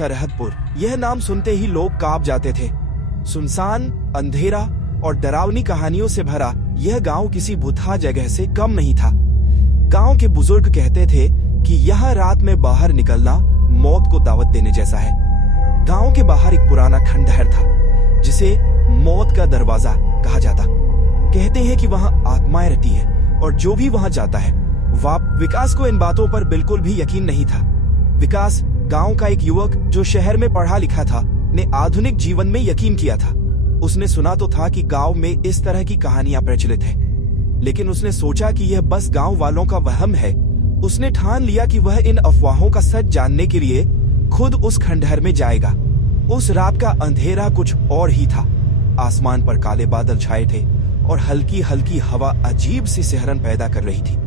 सरहदपुर। यह नाम सुनते ही लोग कांप जाते थे। सुनसान, अंधेरा और डरावनी कहानियों से भरा यह गांव किसी भुतहा जगह से कम नहीं था। गांव के बुजुर्ग कहते थे कि यह रात में बाहर निकलना मौत को दावत देने जैसा है। गांव के बाहर एक पुराना खंडहर था जिसे मौत का दरवाजा कहा जाता। कहते हैं कि वहां आत्माएं रहती है और जो भी वहां जाता है विकास को इन बातों पर बिल्कुल भी यकीन नहीं था। विकास, गांव का एक युवक जो शहर में पढ़ा लिखा था, ने आधुनिक जीवन में यकीन किया था। उसने सुना तो था कि गांव में इस तरह की कहानियां प्रचलित हैं, लेकिन उसने सोचा कि यह बस गांव वालों का वहम है। उसने ठान लिया कि वह इन अफवाहों का सच जानने के लिए खुद उस खंडहर में जाएगा। उस रात का अंधेरा कुछ और ही था। आसमान पर काले बादल छाए थे और हल्की हल्की हवा अजीब सी सिहरन पैदा कर रही थी।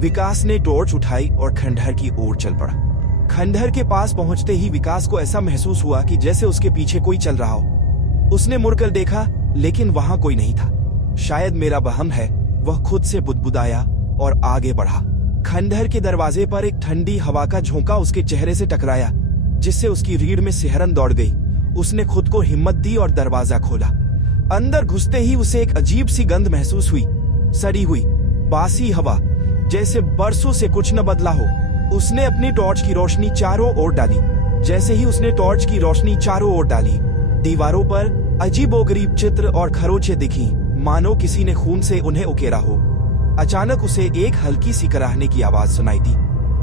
विकास ने टॉर्च उठाई और खंडहर की ओर चल पड़ा। खंडहर के पास पहुंचते ही विकास को ऐसा महसूस हुआ कि जैसे उसके पीछे कोई चल रहा हो। उसने मुड़कर देखा, लेकिन वहां कोई नहीं था। शायद मेरा वहम है, वह खुद से बुदबुदाया और आगे बढ़ा। खंडहर के दरवाजे पर एक ठंडी हवा का झोंका उसके चेहरे से टकराया, जिससे उसकी रीढ़ में सिहरन दौड़ गई। उसने खुद को हिम्मत दी और दरवाजा खोला। अंदर घुसते ही उसे एक अजीब सी गंध महसूस हुई, सड़ी हुई, बासी हवा, जैसे बरसों से कुछ न बदला हो। उसने अपनी टॉर्च की रोशनी चारों ओर डाली। जैसे ही उसने टॉर्च की रोशनी चारों ओर डाली, दीवारों पर अजीबोगरीब चित्र और खरोंचे दिखी, मानो किसी ने खून से उन्हें उकेरा हो। अचानक उसे एक हल्की सी कराहने की आवाज सुनाई दी।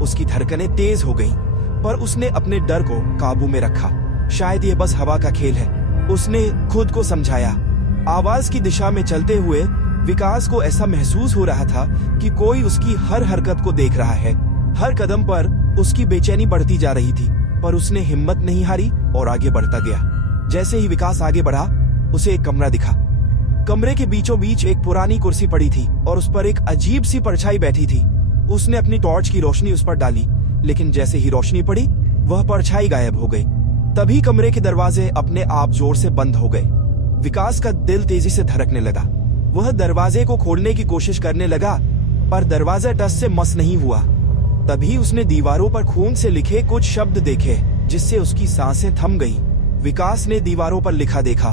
उसकी धड़कनें तेज हो गईं, पर उसने अपने डर को काबू में रखा। शायद यह बस हवा का खेल है, उसने खुद को समझाया। आवाज की दिशा में चलते हुए विकास को ऐसा महसूस हो रहा था कि कोई उसकी हर हरकत को देख रहा है। हर कदम पर उसकी बेचैनी बढ़ती जा रही थी, पर उसने हिम्मत नहीं हारी और आगे बढ़ता गया। जैसे ही विकास आगे बढ़ा, उसे एक कमरा दिखा। कमरे के बीचों बीच एक पुरानी कुर्सी पड़ी थी और उस पर एक अजीब सी परछाई बैठी थी। उसने अपनी टॉर्च की रोशनी उस पर डाली, लेकिन जैसे ही रोशनी पड़ी, वह परछाई गायब हो गई। तभी कमरे के दरवाजे अपने आप जोर से बंद हो गए। विकास का दिल तेजी से धड़कने लगा। वह दरवाजे को खोलने की कोशिश करने लगा, पर दरवाजा टस से मस नहीं हुआ। तभी उसने दीवारों पर खून से लिखे कुछ शब्द देखे, जिससे उसकी सांसें थम गईं। विकास ने दीवारों पर लिखा देखा,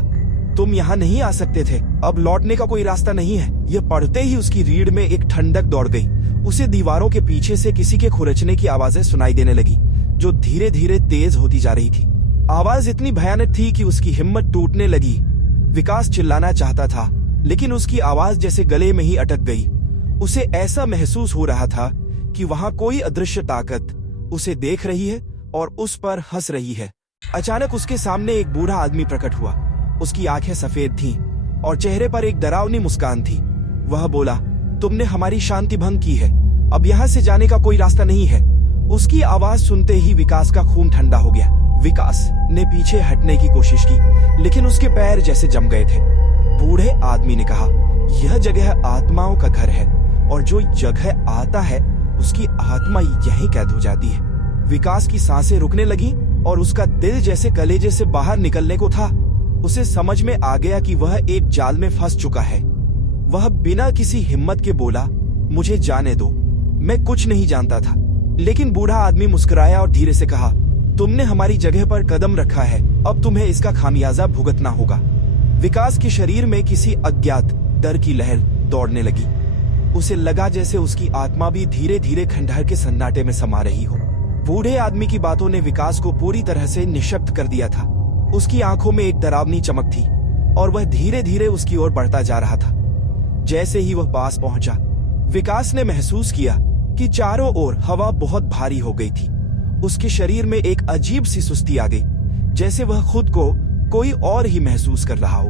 तुम यहाँ नहीं आ सकते थे, अब लौटने का कोई रास्ता नहीं है। यह पढ़ते ही उसकी रीढ़ में एक ठंडक दौड़ गई। उसे दीवारों के पीछे से किसी के खुरचने की आवाजें सुनाई देने लगी, जो धीरे धीरे तेज होती जा रही थी। आवाज इतनी भयानक थी कि उसकी हिम्मत टूटने लगी। विकास चिल्लाना चाहता था, लेकिन उसकी आवाज जैसे गले में ही अटक गई। उसे ऐसा महसूस हो रहा था कि वहां कोई अदृश्य ताकत उसे देख रही है और उस पर हंस रही है। अचानक उसके सामने एक बूढ़ा आदमी प्रकट हुआ। उसकी आंखें सफेद थीं और चेहरे पर एक डरावनी मुस्कान थी। वह बोला, तुमने हमारी शांति भंग की है, अब यहाँ से जाने का कोई रास्ता नहीं है। उसकी आवाज सुनते ही विकास का खून ठंडा हो गया। विकास ने पीछे हटने की कोशिश की, लेकिन उसके पैर जैसे जम गए थे। बूढ़े आदमी ने कहा, यह जगह आत्माओं का घर है और जो जगह आता है उसकी आत्मा यहीं कैद हो जाती है। विकास की सांसें रुकने लगी और उसका दिल जैसे कलेजे से बाहर निकलने को था। उसे समझ में आ गया कि वह एक जाल में फंस चुका है। वह बिना किसी हिम्मत के बोला, मुझे जाने दो, मैं कुछ नहीं जानता था। लेकिन बूढ़ा आदमी मुस्कुराया और धीरे से कहा, तुमने हमारी जगह पर कदम रखा है, अब तुम्हें इसका खामियाजा भुगतना होगा। विकास के शरीर में किसी अज्ञात डर की लहर दौड़ने लगी। उसे लगा जैसे उसकी आत्मा भी धीरे धीरे खंडहर के सन्नाटे में समा रही हो। बूढ़े आदमी की बातों ने विकास को पूरी तरह से निःशब्द कर दिया था। उसकी आंखों में एक डरावनी चमक थी और वह धीरे धीरे उसकी ओर बढ़ता जा रहा था। जैसे ही वह पास पहुंचा, विकास ने महसूस किया कि चारों ओर हवा बहुत भारी हो गई थी। उसके शरीर में एक अजीब सी सुस्ती आ गई, जैसे वह खुद को कोई और ही महसूस कर रहा हो।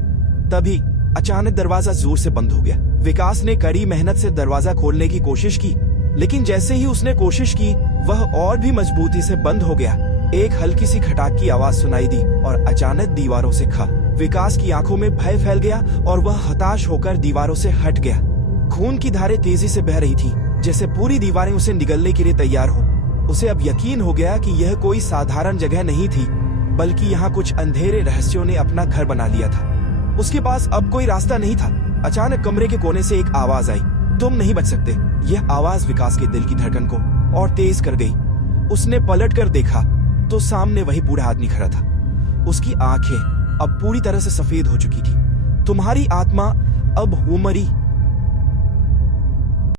तभी अचानक दरवाजा जोर से बंद हो गया। विकास ने कड़ी मेहनत से दरवाजा खोलने की कोशिश की, लेकिन जैसे ही उसने कोशिश की, वह और भी मजबूती से बंद हो गया। एक हल्की सी खटाक की आवाज सुनाई दी और अचानक दीवारों से खा। विकास की आंखों में भय फैल गया और वह हताश होकर दीवारों से हट गया। खून की धारें तेजी से बह रही थी, जैसे पूरी दीवारें उसे निगलने के लिए तैयार हो। उसे अब यकीन हो गया कि यह कोई साधारण जगह नहीं थी, बल्कि यहाँ कुछ अंधेरे रहस्यों ने अपना घर बना लिया था। उसके पास अब कोई रास्ता नहीं था। अचानक कमरे के कोने से एक आवाज आई, तुम नहीं बच सकते। यह आवाज विकास के दिल की धड़कन को और तेज कर गई। उसने पलट कर देखा तो सामने वही बूढ़ा आदमी खड़ा था। उसकी आंखें अब पूरी तरह से सफेद हो चुकी थी। तुम्हारी आत्मा अब हुमरी